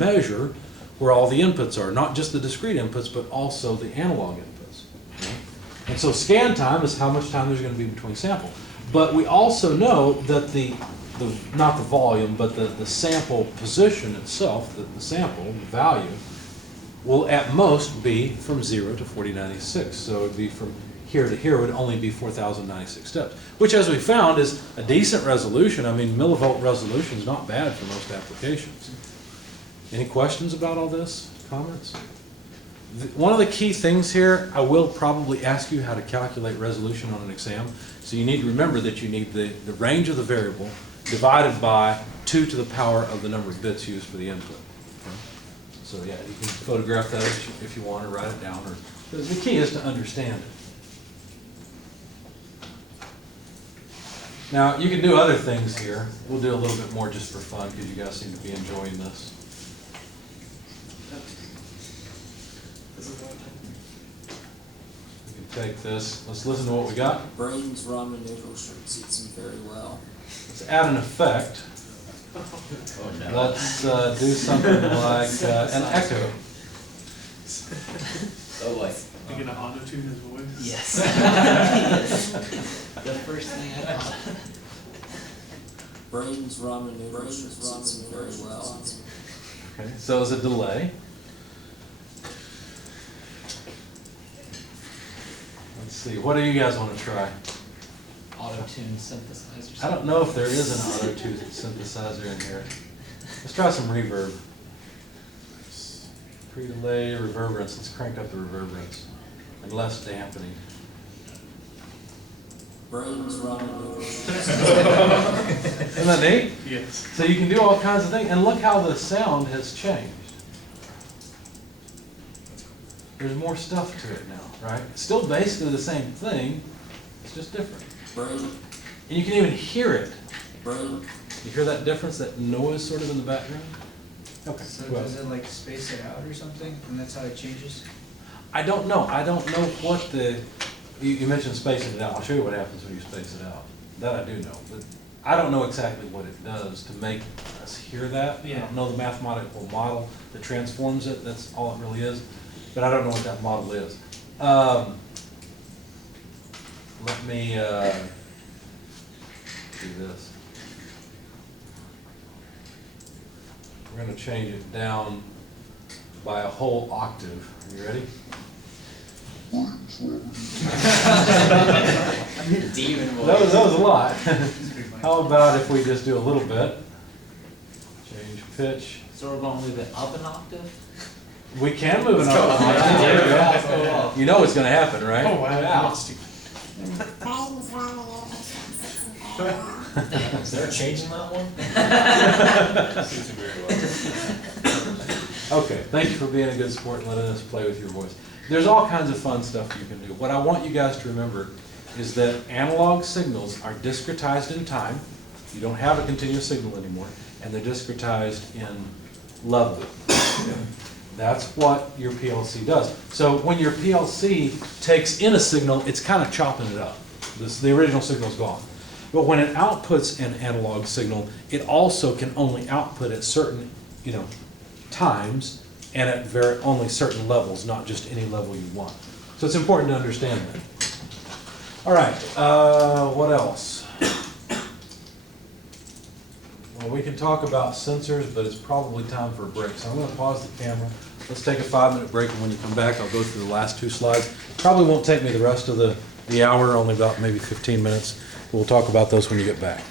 measure where all the inputs are, not just the discrete inputs, but also the analog inputs. Okay? And so scan time is how much time there's going to be between sample. But we also know that not the volume, but the sample position itself, the sample the value, will at most be from 0 to 4096. So it would be from here to here would only be 4,096 steps, which as we found is a decent resolution. I mean, millivolt resolution is not bad for most applications. Any questions about all this? Comments? One of the key things here, I will probably ask you how to calculate resolution on an exam. So you need to remember that you need the range of the variable divided by 2 to the power of the number of bits used for the input. Okay? So yeah, you can photograph that if you want, or write it down. Or the key is to understand it. Now, you can do other things here. We'll do a little bit more just for fun because you guys seem to be enjoying this. We can take this. Let's listen to what we got. Braden's ramen noodle shirt suits him very well. Let's add an effect. Oh, no. Let's do something like an echo. Oh boy. You gonna auto-tune his voice? Yes. Yes. The first thing I thought. Braden's ramen noodle shirt suits him very well. Okay, so as a delay. Let's see, what do you guys want to try? Auto-tune synthesizer. I don't know if there is an auto-tune synthesizer in here. Let's try some reverb. Pre-delay, reverberance. Let's crank up the reverberance. And less dampening. Braden's ramen noodle shirt. Isn't that neat? Yes. So you can do all kinds of things. And look how the sound has changed. There's more stuff to it now, right? It's still basically the same thing. It's just different. Braden. And you can even hear it. Braden. You hear that difference, that noise sort of in the background? Okay. So well, does it like space it out or something, and that's how it changes? I don't know. I don't know what you mentioned spacing it out. I'll show you what happens when you space it out. That I do know. But I don't know exactly what it does to make us hear that. I don't know the mathematical model that transforms it. That's all it really is. But I don't know what that model is. Let me do this. We're going to change it down by a whole octave. Are you ready? Demon voice. That was a lot. How about if we just do a little bit? Change pitch. So we're going to move it up an octave? We can move it up. There we go. Let's go up. You know what's going to happen, right? Oh, wow. They're changing that one? Okay, thank you for being a good sport and letting us play with your voice. There's all kinds of fun stuff you can do. What I want you guys to remember is that analog signals are discretized in time. You don't have a continuous signal anymore, and they're discretized in level. That's what your PLC does. So when your PLC takes in a signal, it's kind of chopping it up. The original signal's gone. But when it outputs an analog signal, it also can only output at certain, times and at only certain levels, not just any level you want. So it's important to understand that. All right, what else? Well, we can talk about sensors, but it's probably time for a break. So I'm going to pause the camera. Let's take a 5-minute break, and when you come back, I'll go through the last 2 slides. Probably won't take me the rest of the hour, only about maybe 15 minutes. We'll talk about those when you get back.